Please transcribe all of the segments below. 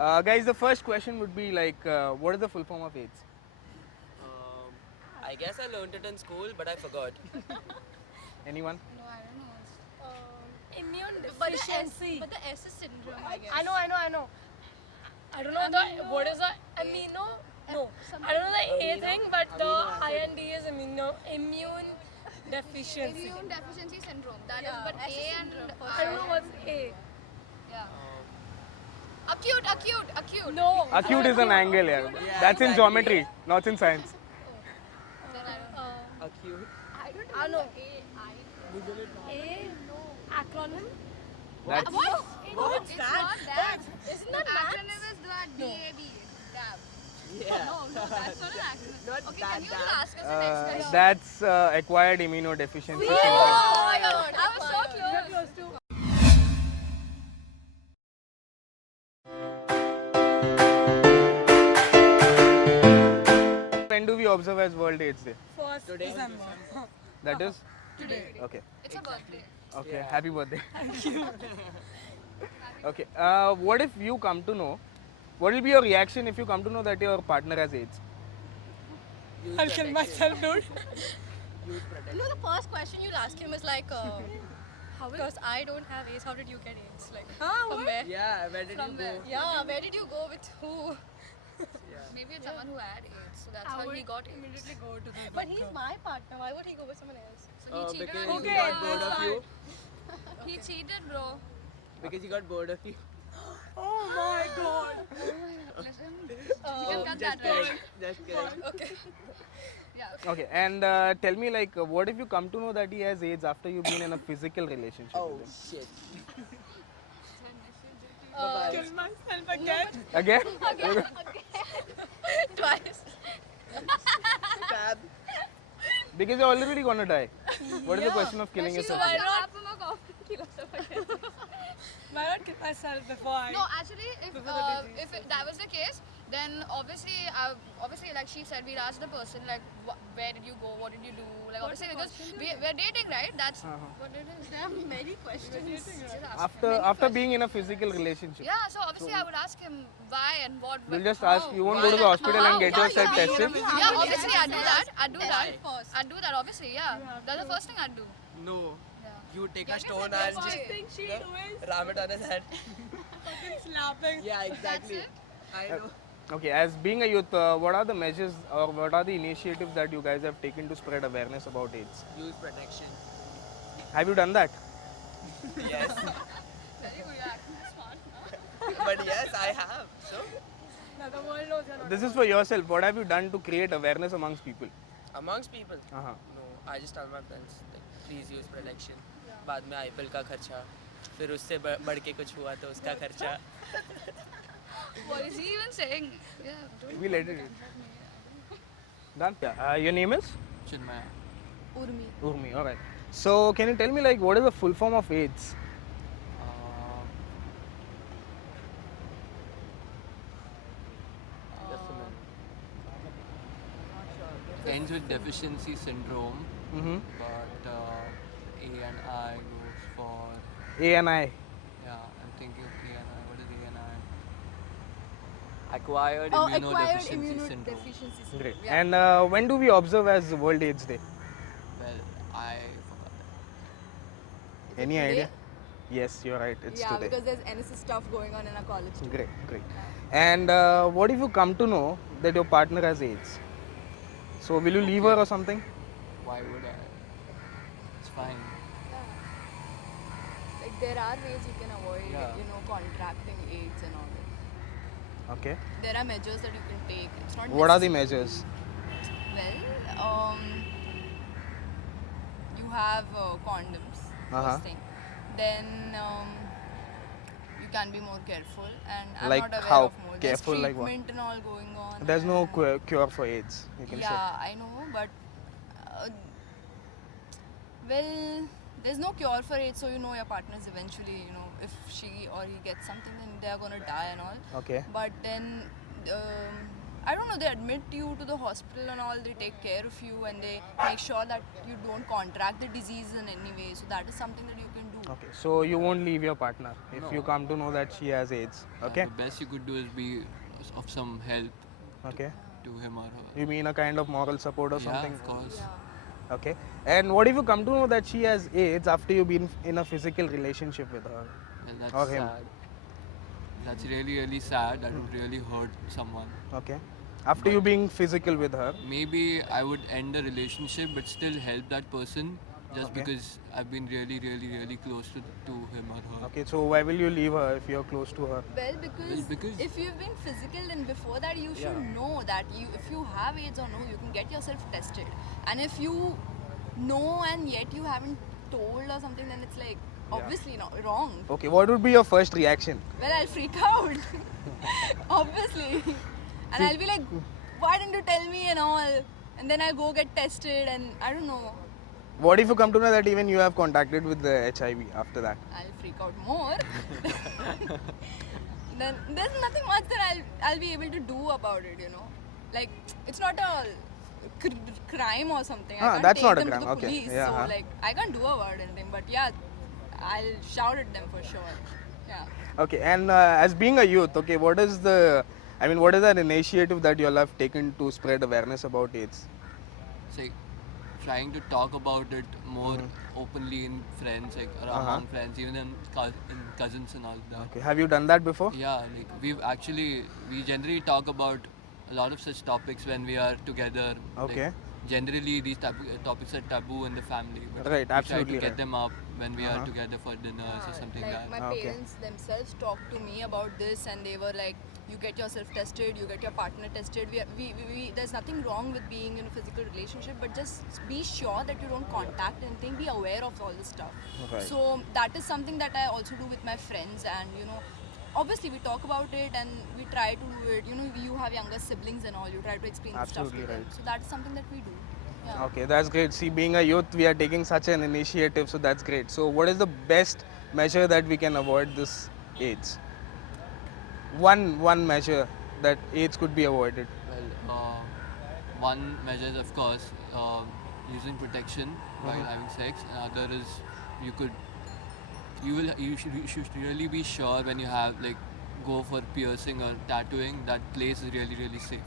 Guys, the first question would be like, what is the full form of AIDS? I guess I learned it in school, but I forgot. Anyone? No, I don't know. Immune But deficiency. the S is syndrome, I guess. I know. I don't know what is the amino. No, I don't know the A thing, but the IND is immune deficiency. Immune deficiency syndrome. That is, Yeah. but A and I don't know what's A. Yeah. Acute. No. Acute is an angle, yeah. That's in geometry, not in science. Then I don't know. Acute. I know. Google it now. A. Acronym. That's What? It's not that. Isn't that The maths? acronym is that DAB. DAB. Yeah. No, that's not an acronym. Not Okay, that can you bad. ask us the next question? that's acquired immunodeficiency syndrome. Oh my god, I was so close. When do we observe as World AIDS Day? First Today. December. That is? Today. Okay. It's a birthday. Okay. Yeah. Happy birthday. Okay. What if you come to know? What will be your reaction if you come to know that your partner has AIDS? Use I'll kill protection. myself, dude. Use protection. No, the first question you'll ask him is like, because I don't have AIDS, how did you get AIDS? Like, from where? Yeah, where did you go? Yeah, where did you go with who? Maybe it's someone who had AIDS, so that's how he got AIDS. Immediately go to the But he's my partner. Why would he go with someone else? So he cheated Because on he you. got bored of you. He cheated, bro. Because he got bored of you. Oh my god. Listen, you can cut that, Just right? kidding. Just kidding. Okay. Yeah. Okay. And tell me, like, what if you come to know that he has AIDS after you've been in a physical relationship Oh with him? shit. Bye-bye. Kill myself again. Again? Twice. Stab. Because you're already gonna die. What is the question of killing She yourself? was again? gonna have him a coffee, kill herself again. Why not kill myself before I? No, actually, if that was the case, then obviously, like she said, we'd ask the person like, where did you go? What did you do? Like obviously, because we're dating, right? That's what it is. There are many questions. Just ask. After being in a physical relationship. Yeah, so obviously I would ask him why and what. We'll just ask, you won't go to the hospital and get yourself tested? Yeah, obviously I'd do that. I'd do that. it first. I'd do that, obviously, yeah. That's the first thing I'd do. No. Yeah. You would take a stone and just Thing she do is ram it on his head. fucking slapping. Yeah, exactly. it. I know. Okay, as being a youth, what are the measures or what are the initiatives that you guys have taken to spread awareness about AIDS? Use protection. Have you done that? Yes. Very good, you're acting smart. But yes, I have. So, Now the world knows you're not. This is for yourself. What have you done to create awareness amongst people? amongst people, Uh-huh. no, I just tell my friends, like, please use protection. बाद में IPL का खर्चा, फिर उससे बढ़ के कुछ हुआ तो उसका खर्चा. What is he even saying? Yeah, don't We'll edit it. Done? Yeah. Your name is? Chinmaya. Urmi. Urmi. Alright. So, can you tell me, like, what is the full form of AIDS? Ends with deficiency syndrome, Mm-hmm. but A and I goes for, ANI. yeah, I'm thinking of A and I. What is A and I? Acquired Acquired immunodeficiency syndrome. immunodeficiency syndrome. Great. Yeah. And when do we observe as World AIDS Day? Well, I forgot that. Any today? idea? Yes, you're right. It's Yeah, today. because there's NSS stuff going on in our college too. Great, great. And what if you come to know that your partner has AIDS? So will you leave her or something? Why would I? It's fine. Like there are ways you can avoid, Yeah. contracting AIDS and all that. Okay. There are measures that you can take. It's not. What are the measures? Well, you have condoms. Uh-huh. First thing. Then you can be more careful, and I'm Like not aware how? of more. Careful, There's like what? treatment and all going on. There's no and- cure for AIDS, you can Yeah, I know, but well, there's no cure for it. So your partners eventually, if she or he gets something, then they are gonna die and all. say. Okay. But then I don't know, they admit you to the hospital and all, they take care of you and they make sure that you don't contract the disease in any way. So that is something that you can do. Okay, so you won't leave your partner if you come to know that she has AIDS. Okay. The best you could do is be of some help Okay. to him or her. You mean a kind of moral support or something? Yeah, of course. Okay. And what if you come to know that she has AIDS after you've been in a physical relationship with her? And that's Or him. sad. That's really, really sad. That would really hurt someone. Okay. After you being physical with her. Maybe I would end the relationship but still help that person just Okay. because I've been really, really, really close to him or her. Okay, so why will you leave her if you're close to her? Well, because, because- if you've been physical, then before that you should know that if you have AIDS or no, you can get yourself tested. And if you know and yet you haven't told or something, then it's like obviously not wrong. Okay, what would be your first reaction? Well, I'll freak out, obviously, and I'll be like, why didn't you tell me and all? And then I'll go get tested, and I don't know. What if you come to know that even you have contacted with the HIV after that? I'll freak out more. Then there's nothing much that I'll be able to do about it, you know. Like, it's not a crime or something. I can't that's take not a them crime, to the okay. police, Yeah, so like I can't do about anything. But yeah, I'll shout at them for sure. Yeah. Okay, and as being a youth, okay, what is that initiative that you all have taken to spread awareness about AIDS? It's like trying to talk about it more openly in friends, like among friends, even in cousins and all that. Okay, have you done that before? Yeah, like we generally talk about a lot of such topics when we are together. Okay. Like, generally, these topics are taboo in the family, but Right, we absolutely try to right. get them up when we are together for dinners or something Like like that. my Okay. parents themselves talked to me about this, and they were like, "You get yourself tested, you get your partner tested. There's nothing wrong with being in a physical relationship, but just be sure that you don't contact anything. Be aware of all this stuff." Right. So that is something that I also do with my friends, and you know, obviously we talk about it and we try to do it. You know, you have younger siblings and all. You try to explain the stuff Absolutely to them. right. So that is something that we do. Yeah. Okay, that's great. See, being a youth, we are taking such an initiative, so that's great. So, what is the best measure that we can avoid this AIDS? One measure that AIDS could be avoided. Well, one measure is of course using protection while having sex. Another is you should really be sure when you have like go for piercing or tattooing that place is really really safe.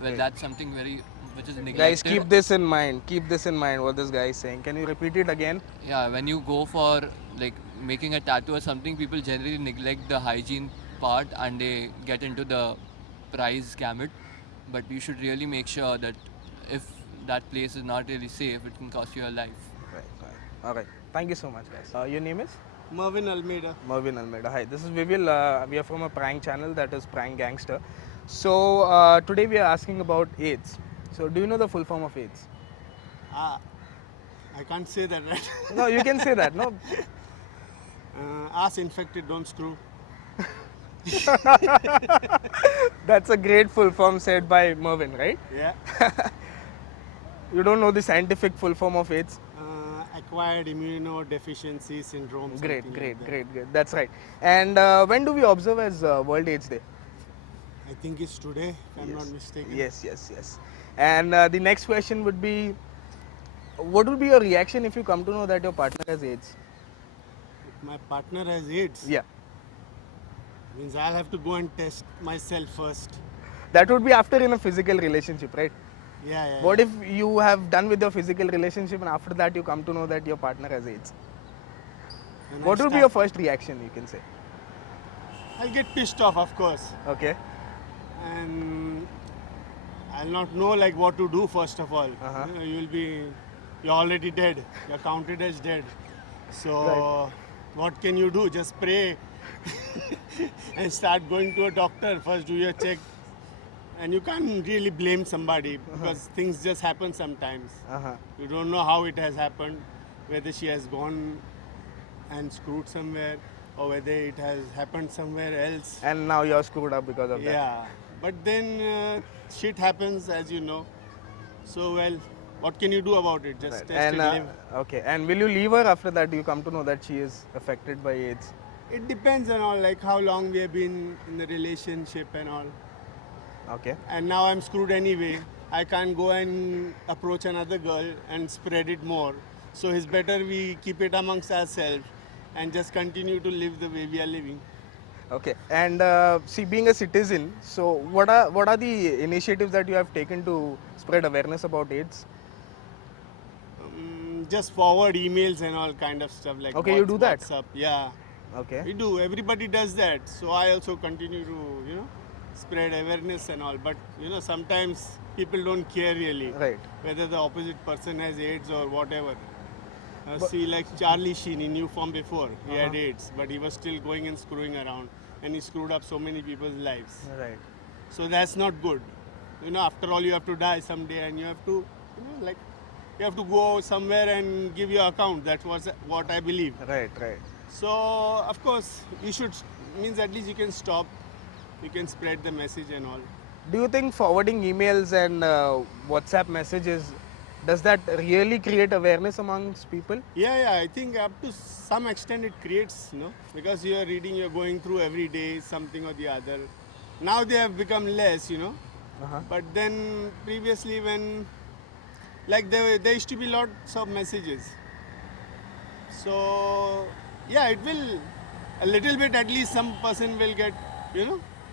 Well, Right. that's something which is neglected. Guys, keep this in mind. Keep this in mind. What this guy is saying. Can you repeat it again? Yeah, when you go for like making a tattoo or something, people generally neglect the hygiene part and they get into the price gamut. But you should really make sure that if that place is not really safe, it can cost you your life. Right. All right. Thank you so much, guys. Your name is? Mervin Almeida. Mervin Almeida. Hi, this is Vivil. We are from a prank channel that is Prank Gangster. So today we are asking about AIDS. So do you know the full form of AIDS? I can't say that, right? No, you can say that. No. Ass infected, don't screw. That's a great full form said by Mervin, right? Yeah. You don't know the scientific full form of AIDS? Acquired immunodeficiency syndrome. Great, something great, like that. great, great. That's right. And when do we observe as World AIDS Day? I think it's today, if I'm not mistaken. Yes. And the next question would be, what would be your reaction if you come to know that your partner has AIDS? If my partner has AIDS, Yeah. means I'll have to go and test myself first. That would be after in a physical relationship, right? Yeah. What if you have done with your physical relationship and after that you come to know that your partner has AIDS? When What I would be your first reaction, you can say? I'll get pissed off, of course. Okay. And I'll not know like what to do first of all. Uh-huh. You're already dead. You're counted as dead. So what can you do? Just pray and start going to a doctor. First do your check. And you can't really blame somebody because things just happen sometimes. Uh-huh. You don't know how it has happened, whether she has gone and screwed somewhere or whether it has happened somewhere else. And now you're screwed up because of that. Yeah, but then shit happens, as you know. So, well, what can you do about it? Just Right. test And it, live. okay. And will you leave her after that you come to know that she is affected by AIDS? It depends on all, like how long we have been in the relationship and all. Okay. and now I'm screwed anyway. I can't go and approach another girl and spread it more. So it's better we keep it amongst ourselves and just continue to live the way we are living. Okay. And see, being a citizen, so what are the initiatives that you have taken to spread awareness about AIDS? Just forward emails and all kind of stuff like Okay, you do that? WhatsApp. Yeah, Okay. we do. Everybody does that. So I also continue to, spread awareness and all. But, sometimes people don't care really Right. whether the opposite person has AIDS or whatever. See, like Charlie Sheen, he knew from before he had AIDS, but he was still going and screwing around, and he screwed up so many people's lives. Right. So that's not good. After all, you have to die someday, and you have to, you have to go somewhere and give your account. That's what I believe. Right. Right. So of course, you should means at least you can stop, you can spread the message and all. Do you think forwarding emails and WhatsApp messages, does that really create awareness amongst people? Yeah, I think up to some extent it creates, because you are reading, you're going through every day something or the other. Now they have become less, Uh-huh. but then previously when, like there used to be lots of messages. So yeah, it will, a little bit at least some person will get,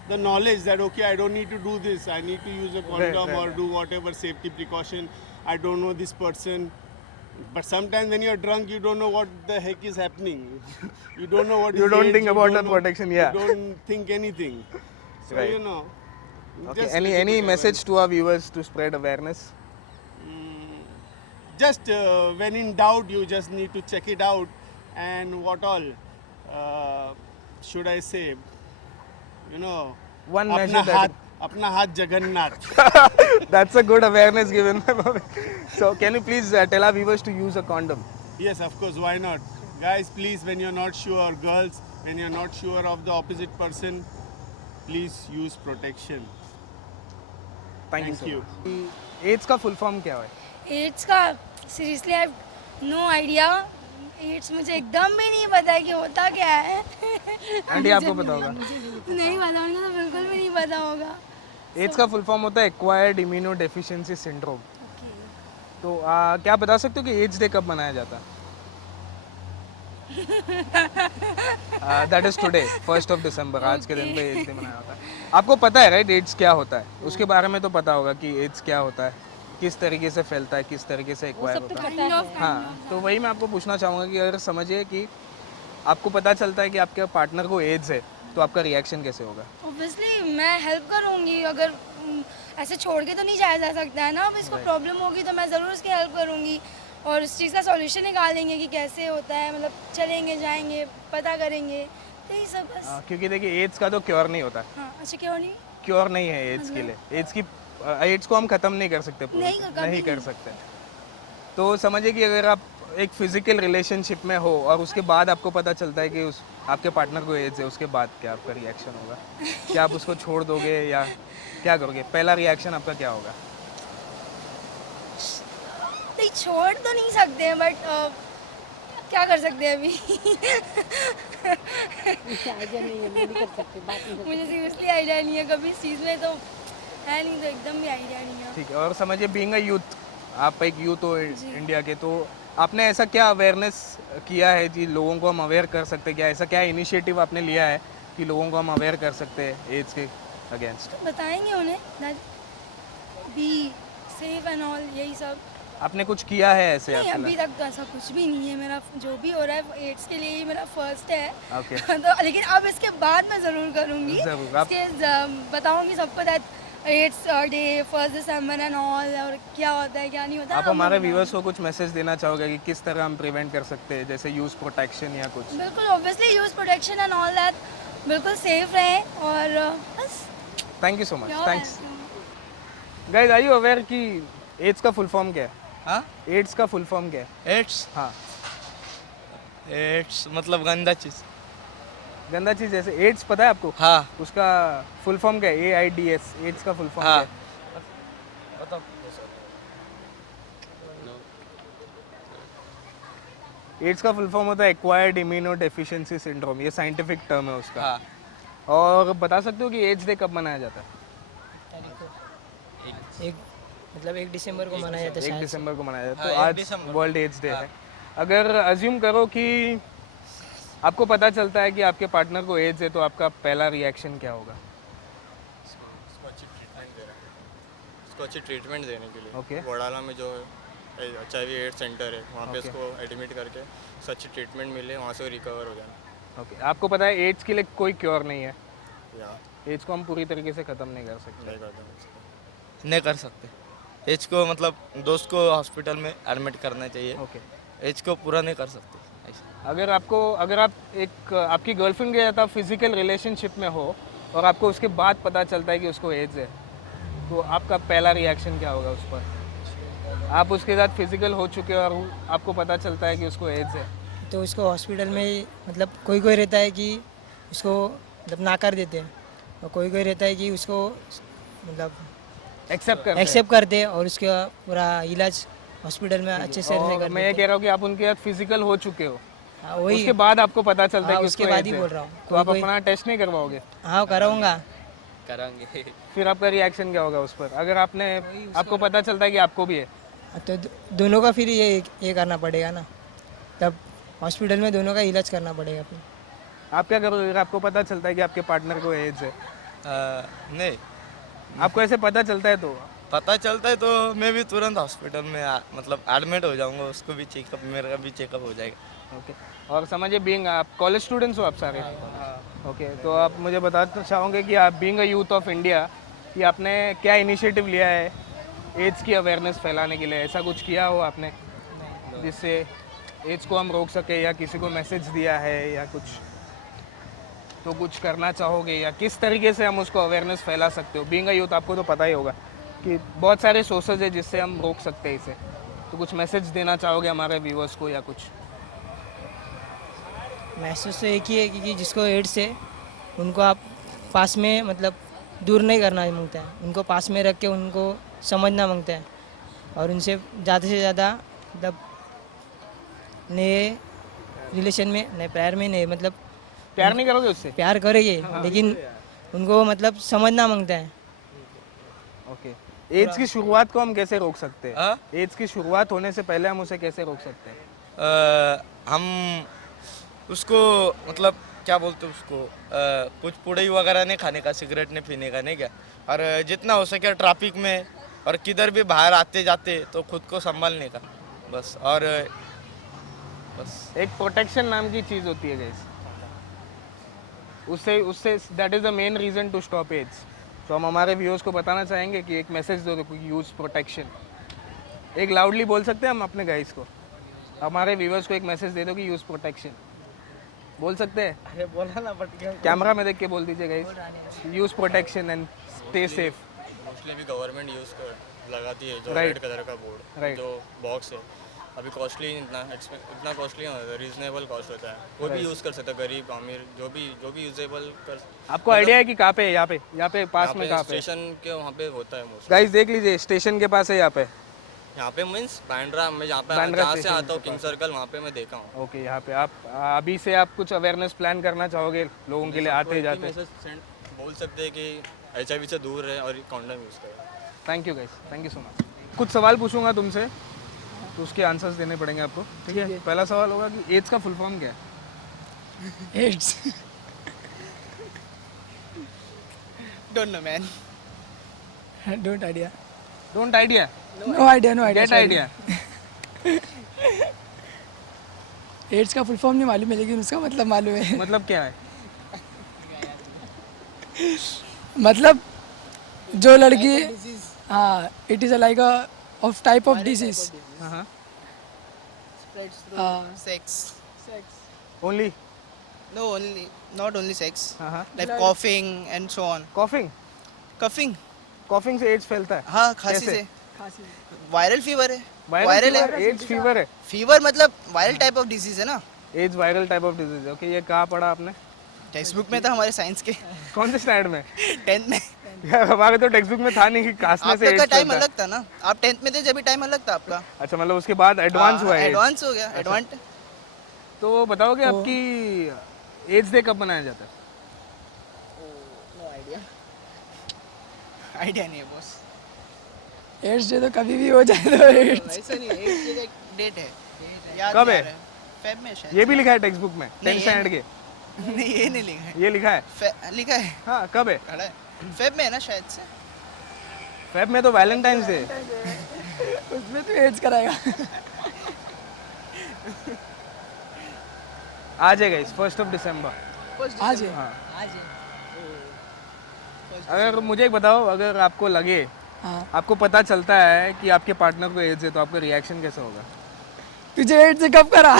the knowledge that okay, I don't need to do this, I need to use a condom right. or do whatever safety precaution. I don't know this person. But sometimes when you're drunk, you don't know what the heck is happening. You don't know what You is don't AIDS, think you about don't the know- protection, yeah. You don't think anything. So, Right. Okay. just Any little bit message to our viewers to spread awareness? Just when in doubt, you just need to check it out. And what all should I say? One अपना message हाथ that अपना हाथ Jagannath. that's a good awareness given. So can you please tell our viewers to use a condom? Yes, of course, why not? Guys, please, when you're not sure, girls, when you're not sure of the opposite person, please use protection. Thank Thank you. you. AIDS का full form क्या है? AIDS का seriously I have no idea. AIDS मुझे एकदम भी नहीं पता है कि होता क्या है. आंटी आपको पता होगा. नहीं पता, उनको तो बिल्कुल भी नहीं पता होगा. AIDS का full form होता है Acquired Immunodeficiency Syndrome. तो क्या बता सकते हो कि AIDS डे कब मनाया जाता है? That is today 1st of December. आज के दिन पे AIDS डे मनाया जाता है. आपको पता है राइट एड्स क्या होता है? उसके बारे में तो पता होगा कि एड्स क्या होता है, किस तरीके से फैलता है, किस तरीके से एक्वायर होता है. हाँ, तो वही मैं आपको पूछना चाहूँगा कि अगर समझिए कि आपको पता चलता है कि आपके पार्टनर को एड्स है, तो आपका रिएक्शन कैसे होगा? ऑब्वियसली मैं हेल्प करूँगी. अगर ऐसे छोड़ के तो नहीं जाया जा सकता है ना. अब इसको प्रॉब्लम होगी तो मैं ज़रूर उसकी हेल्प करूँगी और उस चीज़ का सॉल्यूशन निकालेंगे कि कैसे होता है. मतलब चलेंगे, जाएंगे, पता करेंगे, तो यही सब बस. क्योंकि देखिए एड्स का तो क्योर नहीं होता, हाँ, अच्छा क्यों नहीं? क्योर नहीं है एड्स के लिए. एड्स को हम ख़त्म नहीं कर सकते पूरी नहीं, तरह, कभी नहीं कर नहीं. सकते. तो समझिए कि अगर आप एक फिजिकल रिलेशनशिप में हो और उसके बाद आपको पता चलता है कि उस आपके पार्टनर को एड्स है, उसके बाद क्या आपका रिएक्शन होगा? क्या आप उसको छोड़ दोगे या क्या करोगे? पहला रिएक्शन आपका क्या होगा? नहीं, छोड़ तो नहीं सकते बट क्या कर सकते हैं अभी. मुझे सीरियसली आइडिया नहीं है कभी इस चीज़ में, तो है नहीं, तो एकदम भी आइडिया नहीं है. ठीक है. और समझिए बीइंग अ यूथ, आप एक यूथ हो इंडिया के, तो आपने ऐसा क्या अवेयरनेस किया है कि लोगों को हम अवेयर कर सकते हैं? क्या ऐसा क्या इनिशिएटिव आपने लिया है कि लोगों को हम अवेयर कर सकते हैं एड्स के अगेंस्ट? बताएंगे उन्हें that be safe and all, यही सब. आपने कुछ किया है ऐसे नहीं, आपके अभी तक तो ऐसा कुछ भी नहीं है. मेरा जो भी हो रहा है एड्स के लिए ही मेरा फर्स्ट है. ओके. तो लेकिन अब इसके बाद मैं ज़रूर करूँगी. ज़रूर, आप- बताऊँगी सबको that adds day 1 December and all, और क्या होता है क्या नहीं होता है. आप हमारे व्यूअर्स को कुछ मैसेज देना चाहोगे कि किस तरह हम प्रिवेंट कर सकते हैं, जैसे यूज़ प्रोटेक्शन या कुछ? बिल्कुल, obviously use protection and all that. बिल्कुल सेफ रहें और बस. Thank you so much. Thanks guys. Are you aware कि एड्स का फुल फॉर्म क्या है? हाँ, एड्स का फुल फॉर्म क्या है? एड्स हाँ, एड्स मतलब गंदा चीज. गंदा चीज़ जैसे एड्स पता है आपको? हाँ उसका फुल फॉर्म क्या है? AIDS. एड्स का फुल फॉर्म क्या हाँ. है? एड्स का फुल फॉर्म होता है एक्वायर्ड इम्यूनोडेफिशिएंसी सिंड्रोम. ये साइंटिफिक टर्म है उसका. हाँ. और बता सकते हो कि एड्स डे कब मनाया जाता है? एक मतलब 1 दिसंबर को मनाया जाता है 1 शायद से। दिसंबर को मनाया जाता है, तो आज वर्ल्ड एड्स डे है। अगर अज्यूम करो कि आपको पता चलता है कि आपके पार्टनर को एड्स है, तो आपका पहला रिएक्शन क्या होगा? उसको अच्छी ट्रीटमेंट देने के लिए Okay. वडाला में जो HIV एड्स सेंटर है वहाँ पे Okay. उसको एडमिट करके उसको अच्छी ट्रीटमेंट मिले, वहाँ से रिकवर हो जाना। ओके, आपको पता है एड्स के लिए कोई क्योर नहीं है, या एड्स को हम पूरी तरीके से ख़त्म नहीं कर सकते। नहीं करता मैं इसको। नहीं कर सकते। एज को मतलब दोस्त को हॉस्पिटल में एडमिट करना चाहिए, ओके, एज को पूरा नहीं कर सकते ऐसा। अगर आप एक आपकी गर्लफ्रेंड के साथ फिजिकल रिलेशनशिप में हो और आपको उसके बाद पता चलता है कि उसको एड्स है, तो आपका पहला रिएक्शन क्या होगा उस पर? आप उसके साथ फिजिकल हो चुके हो और आपको पता चलता है कि उसको एड्स है, तो उसको हॉस्पिटल में ही मतलब कोई कोई रहता है कि उसको मतलब ना कर देते हैं, और कोई कोई रहता है कि उसको मतलब एक्सेप्ट करते हैं और उसका पूरा इलाज हॉस्पिटल में अच्छे से और मैं ये कह रहा हूँ कि आप उनके साथ फिजिकल हो चुके हो, हाँ वही उसके बाद आपको पता चलता है हाँ, कि उसके उसको बाद AIDS ही है, बोल रहा हूँ। तो आप कोई- अपना टेस्ट नहीं करवाओगे? हाँ कराऊंगा। कराएंगे। फिर आपका रिएक्शन क्या होगा उस पर, अगर आपको पता चलता है कि आपको भी है? तो दोनों का फिर ये करना पड़ेगा ना, तब हॉस्पिटल में दोनों का इलाज करना पड़ेगा फिर। आप क्या करोगे अगर आपको पता चलता है कि आपके पार्टनर को एड्स है? नहीं, आपको ऐसे पता चलता है तो पता चलता है तो मैं भी तुरंत हॉस्पिटल में मतलब एडमिट हो जाऊंगा, उसको भी चेकअप, मेरा भी चेकअप हो जाएगा। ओके, और समझिए बीइंग आप कॉलेज स्टूडेंट्स हो आप सारे? ओके, तो आप मुझे बताना चाहोगे कि आप being a youth of India, कि आपने क्या इनिशिएटिव लिया है एड्स की अवेयरनेस फैलाने के लिए? ऐसा कुछ किया हो आपने जिससे एड्स को हम रोक सके, या किसी को मैसेज दिया है या कुछ? तो कुछ करना चाहोगे, या किस तरीके से हम उसको अवेयरनेस फैला सकते हो? बीइंग अ यूथ आपको तो पता ही होगा कि बहुत सारे सोर्सेज है जिससे हम रोक सकते हैं इसे, तो कुछ मैसेज देना चाहोगे हमारे व्यूअर्स को या कुछ? मैसेज तो एक ही है कि जिसको एड्स है उनको आप पास में मतलब दूर नहीं करना मांगता है, उनको पास में रख के उनको समझना मांगता है, और उनसे ज़्यादा से ज़्यादा मतलब नए रिलेशन में नए प्यार में नहीं मतलब प्यार नहीं करोगे उससे? प्यार करेंगे लेकिन उनको मतलब समझना मांगता है। ओके, एड्स की शुरुआत को हम कैसे रोक सकते हैं? हाँ? एड्स की शुरुआत होने से पहले हम उसे कैसे रोक सकते हैं? हम उसको मतलब क्या बोलते हैं उसको, कुछ पुड़ई वगैरह नहीं खाने का, सिगरेट नहीं पीने का, नहीं क्या, और जितना हो सके ट्रैफिक में और किधर भी बाहर आते जाते तो खुद को संभालने का बस। और बस एक प्रोटेक्शन नाम की चीज़ होती है गाइस, उससे that is the main reason to stop AIDS. तो हम हमारे व्यूअर्स को बताना चाहेंगे कि एक मैसेज दो, यूज़ प्रोटेक्शन। एक लाउडली बोल सकते हैं हम अपने गाइस को, हमारे व्यूअर्स को एक मैसेज दे दो कि यूज़ प्रोटेक्शन। बोल सकते हैं? अरे बोला ना, बट कैमरा में देख के बोल दीजिए guys, use protection and stay safe. Mostly अभी गवर्नमेंट यूज़ कर लगाती है जो Right. रेड कलर का बोर्ड, Right. जो बॉक्स है अभी कॉस्टली इतना कॉस्टली नहीं होता, रीजनेबल कॉस्ट होता है, कोई भी यूज़ कर सकता है, गरीब अमीर जो भी यूजेबल कर। आपको आइडिया है कि कहाँ पे है? यहाँ पे पास में कहाँ पे? स्टेशन के वहाँ पे होता है मोस्टली। गाइस देख लीजिए, स्टेशन के पास है यहाँ पे। यहाँ पे मीन्स बांद्रा में बांद्रा जहाँ से स्टेशन आता हूँ के किंग सर्कल, वहाँ पे मैं देखा हूँ। ओके, यहाँ पे आप अभी से आप कुछ अवेयरनेस प्लान करना चाहोगे लोगों के लिए आते जाते? मैसेज बोल सकते हैं कि HIV से दूर रहे और कॉन्डम यूज़ करें। Thank you guys, thank you so much. कुछ सवाल पूछूंगा तुमसे, तो उसके आंसर्स देने पड़ेंगे आपको, ठीक है? पहला सवाल होगा कि एड्स का फुल फॉर्म क्या है? AIDS don't know man, don't idea, don't idea, no idea, no idea, get idea. AIDS का फुल फॉर्म नहीं मालूम है लेकिन उसका मतलब मालूम है। मतलब क्या है? मतलब जो लड़की, हाँ, it is like a of type of disease. हाँ, Sex. Only? No, not only sex. हाँ, Like coughing and so on. Coughing? Coughing. Coughing से एड्स फैलता है? हाँ, खांसी कैसे? से। वायरल फीवर है। वायरल है? एड्स फीवर है? फीवर मतलब वायरल टाइप ऑफ डिजीज है ना। AIDS viral type of disease है। ओके, ये कहाँ पढ़ा आपने? टेक्स्ट बुक में था हमारे साइंस के। कौन से स्टैंडर्ड में? 10th में। यार हमारे तो टेक्स्ट बुक में था नहीं कि कास्टने आप से लोग का एड्स टाइम फैलता है। अलग था ना, आप 10th में थे जब भी टाइम अलग था आपका। अच्छा, मतलब उसके बाद एडवांस हुआ है? एडवांस हो गया, एडवांस। तो बताओगे आपकी एड्स डे कब मनाया जाता है? नो आइडिया, आइडिया नहीं है बॉस। एड्स डे तो कभी भी हो जाए तो एड्स ऐसा नहीं है, एक डेट है, याद कब नहीं है? आ रहा फेब में शायद। ये भी लिखा है टेक्स्ट बुक में, नहीं, 10th स्टैंडर्ड के? नहीं ये नहीं लिखा है, ये लिखा है? लिखा है, हाँ, कब है? खड़ा है, फेब में है ना शायद से। फेब में तो वैलेंटाइंस डे। उसमें तो एड्स कराएगा। आज है गाइस, 1st ऑफ दिसंबर। आज है। हाँ। अगर मुझे एक बताओ, अगर आपको लगे, हाँ। आपको पता चलता है कि आपके पार्टनर को एड्स है, तो आपका रिएक्शन कैसा होगा? तुझे एड्स से कब करा?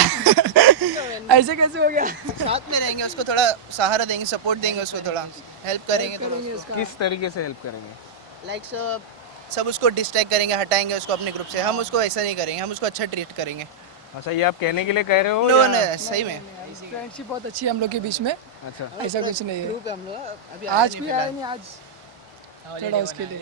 ऐसे कैसे हो गया? साथ में रहेंगे, उसको थोड़ा सहारा देंगे, सपोर्ट देंगे, उसको थोड़ा हेल्प करेंगे, थोड़ा उसको। किस तरीके से हेल्प करेंगे? लाइक सब उसको डिस्ट्रैक्ट करेंगे, हटाएंगे उसको अपने ग्रुप से। हम उसको ऐसा नहीं करेंगे, हम उसको अच्छा ट्रीट करेंगे। अच्छा, ये आप कहने के लिए कह रहे हो? नो या- no, सही में फ्रेंडशिप बहुत अच्छी है हम लोग के बीच में, अच्छा, ऐसा कुछ नहीं है। ग्रुप है हम लोग, अभी आज भी आया नहीं, आज थोड़ा उसके लिए।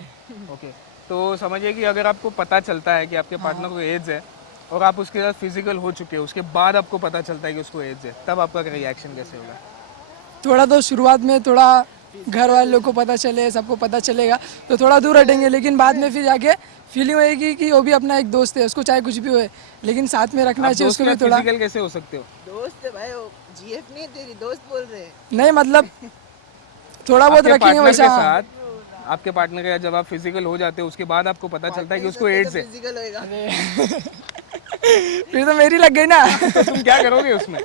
ओके। तो समझिए कि अगर आपको पता चलता है कि आपके पार्टनर को एड्स है और आप उसके साथ फिजिकल हो चुके हो, उसके बाद आपको पता चलता है कि उसको एड्स है, तब आपका रिएक्शन कैसे होगा? थोड़ा तो शुरुआत में थोड़ा घर वाले लोग को पता चले, सबको पता चलेगा तो थोड़ा दूर हटेंगे, लेकिन बाद में फिर जाके फीलिंग होगी कि वो भी अपना एक दोस्त है, उसको चाहे कुछ भी होए, लेकिन साथ में रखना आप चाहिए दोस्त उसको के भी साथ थोड़ा। फिजिकल कैसे हो सकते हो? दोस्त है भाई, वो जीएफ नहीं तेरी दोस्त बोल रहे हैं। नहीं मतलब थोड़ा बहुत आपके रखेंगे पार्टनर वैसा। के साथ, आपके पार्टनर के साथ जब आप फिजिकल हो जाते हो, उसके बाद आपको पता चलता है कि उसको एड्स है, फिजिकल होएगा। फिर तो मेरी लग गई ना। तो तुम क्या करोगे उसमें?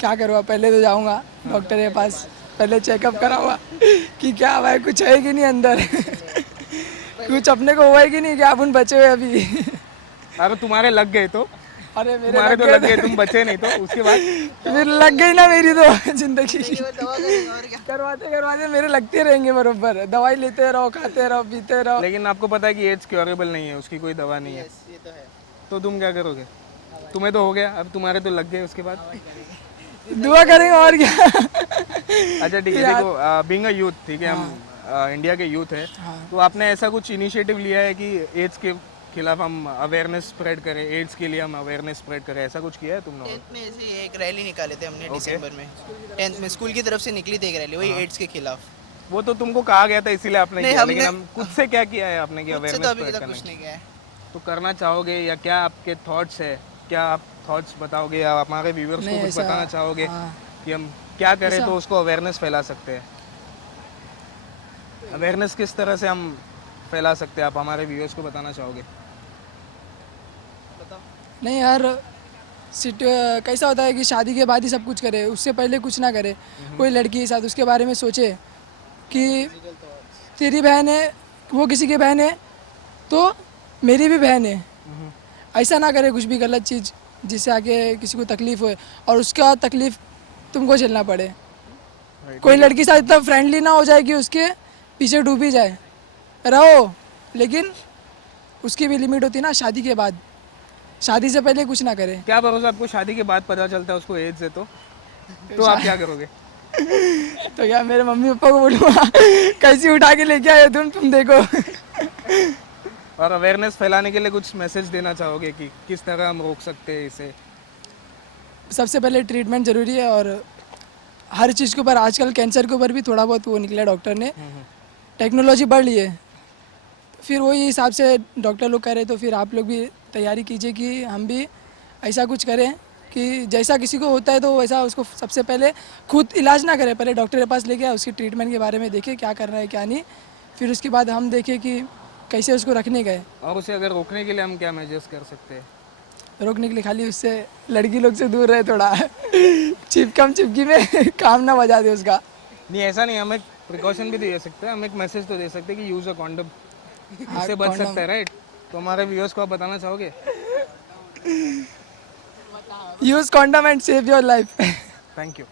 क्या करूँगा, पहले तो जाऊँगा डॉक्टर के पास, पहले चेकअप कराऊंगा कि क्या हुआ है, कुछ है कि नहीं अंदर। कुछ अपने को हुआ है कि नहीं, क्या अपन बचे हुए अभी। अगर तुम्हारे लग गए तो? अरे मेरे तुम्हारे तो लग गए, तुम बचे नहीं, तो उसके बाद फिर लग गई ना मेरी तो जिंदगी। दवा करेंगे और क्या। करवाते मेरे लगते रहेंगे बरोबर, दवाई लेते रहो, खाते रहो, पीते रहो। लेकिन आपको पता है कि एड्स क्योरेबल नहीं है, उसकी कोई दवा नहीं है, ये तो है। तो तुम क्या करोगे? तुम्हें तो हो गया, अब तुम्हारे तो लग गए, उसके बाद दुआ करेंगे और क्या। अच्छा ठीक है। देखो, बीइंग अ यूथ, ठीक है, हम इंडिया के यूथ है, तो आपने ऐसा कुछ इनिशिएटिव लिया है कि एड्स के खिलाफ हम अवेयरनेस स्प्रेड करें, एड्स के लिए हम अवेयरनेस स्प्रेड करें, ऐसा कुछ किया है तुम लोगों ने? 10th में ऐसे एक रैली निकाले थे हमने दिसंबर में, 10th में स्कूल की तरफ से निकली थी एक रैली, वही एड्स के खिलाफ। वो तो तुमको कहा गया था इसीलिए आपने नहीं, किया, हमने- लेकिन हम खुद से क्या किया है आपने कि खुद से अवेयरनेस तो अभी स्प्रेड तक करने कुछ नहीं किया है। तो करना चाहोगे, या क्या आपके थॉट्स है, क्या आप थॉट्स बताओगे, या आप हमारे व्यूअर्स को नहीं, कुछ ऐसा- बताना चाहोगे हाँ। कि हम क्या करें ऐसा- तो उसको अवेयरनेस फैला सकते हैं? अवेयरनेस किस तरह से हम फैला सकते हैं, आप हमारे व्यूअर्स को बताना चाहोगे? नहीं यार, कैसा होता है कि शादी के बाद ही सब कुछ करे, उससे पहले कुछ ना करे। कोई लड़की के साथ उसके बारे में सोचे कि तेरी बहन है, वो किसी की बहन है तो मेरी भी बहन है, ऐसा ना करे कुछ भी गलत चीज़ जिससे आगे किसी को तकलीफ होए और उसका तकलीफ तुमको झेलना पड़े। कोई लड़की साथ इतना फ्रेंडली ना हो जाए कि उसके पीछे डूबी जाए। रहो, लेकिन उसकी भी लिमिट होती है ना। शादी के बाद, शादी से पहले कुछ ना करे। क्या भरोसा आपको शादी के बाद पता चलता है उसको एड्स है तो आप क्या करोगे? तो क्या मेरे मम्मी पापा को बोलूँगा कैसी उठा के लेके आए तुम देखो। और अवेयरनेस फैलाने के लिए कुछ मैसेज देना चाहोगे कि किस तरह हम रोक सकते हैं इसे? सबसे पहले ट्रीटमेंट ज़रूरी है, और हर चीज़ के ऊपर आजकल कैंसर के ऊपर भी थोड़ा बहुत वो निकला डॉक्टर ने, टेक्नोलॉजी बढ़ ली है, फिर वही हिसाब से डॉक्टर लोग कह रहे, तो फिर आप लोग भी तैयारी कीजिए कि हम भी ऐसा कुछ करें कि जैसा किसी को होता है तो वैसा उसको सबसे पहले खुद इलाज ना करें, पहले डॉक्टर के पास लेके आए, उसकी ट्रीटमेंट के बारे में देखें क्या करना है क्या नहीं, फिर उसके बाद हम देखें कि कैसे उसको रखने गए। और उसे अगर रोकने के लिए हम क्या मेजर्स कर सकते हैं? रोकने के लिए खाली उससे लड़की लोग से दूर रहे थोड़ा। चिपकी में काम ना बजा दे उसका। नहीं, ऐसा नहीं, हम एक प्रिकॉशन भी दे सकते हैं, हम एक मैसेज तो दे सकते हैं कि यूज़ अ कॉन्डम, इससे बच सकता है, राइट? तो हमारे व्यूअर्स को आप बताना चाहोगे? Use condom and save your life. Thank you.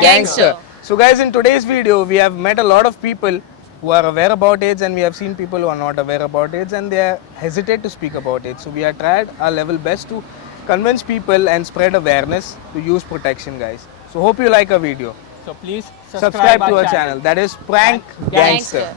Gangster. So guys, in today's video, we have met a lot of people who are aware about AIDS, and we have seen people who are not aware about AIDS, and they hesitate to speak about it. So we are tried our level best to convince people and spread awareness to use protection, guys. So hope you like our video. So please Subscribe to our channel. That is Prank Gangster.